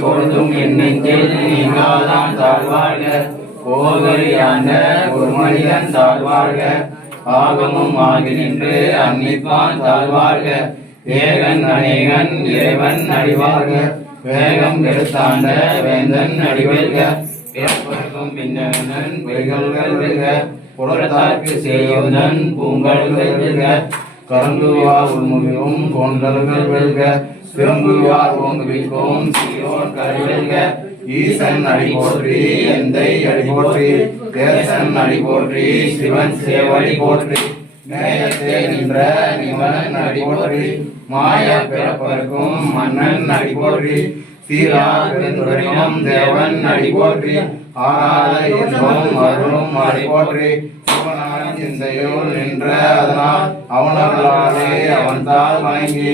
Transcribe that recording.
பொழுதும் என் நெஞ்சில் நீங்காதான் தாழ்வாழ்க. போதறியாண்ட ஒரு மனிதன் தாழ்வாழ்க. ஆகமும் ஆகி நின்று அன்னிப்பான் தாழ்வாழ்க. ஏகன் அநேகன் இறைவன் அடிவாழ்க. வேகம் எடுத்தாண்ட வேந்தன் அடிவழ்க. பிறப்பதற்கும் பின்னவன் பொய்கள்கள் வெல்க. புறத்தார்க்கு செய்யுதன் பூங்கல்கள் வெல்க. கரங்குவார் உள்முகிலும் கோண்கல்கள் வெல்க. திரும்புவார் ஓங்குவிக்கும் சீரோன் கருவெல்க. ஈசன் அடி போற்றி எந்தை அடி போற்றி. தேசன் அடி போற்றி சிவன் சேவடி போற்றி. நேயத்தே நின்ற நிவன் அடி போற்றி. மாய பிறப்பதற்கும் மன்னன் அடி போற்றி. சீரார் பெருந்துரையும் தேவன் அடி போற்றி. ஆராத இன்பம் அருளும் அடி போற்றி. சிவனான் சிந்தையுள் நின்ற அதனால் அவனர்களாலே அவன் தாள் வணங்கி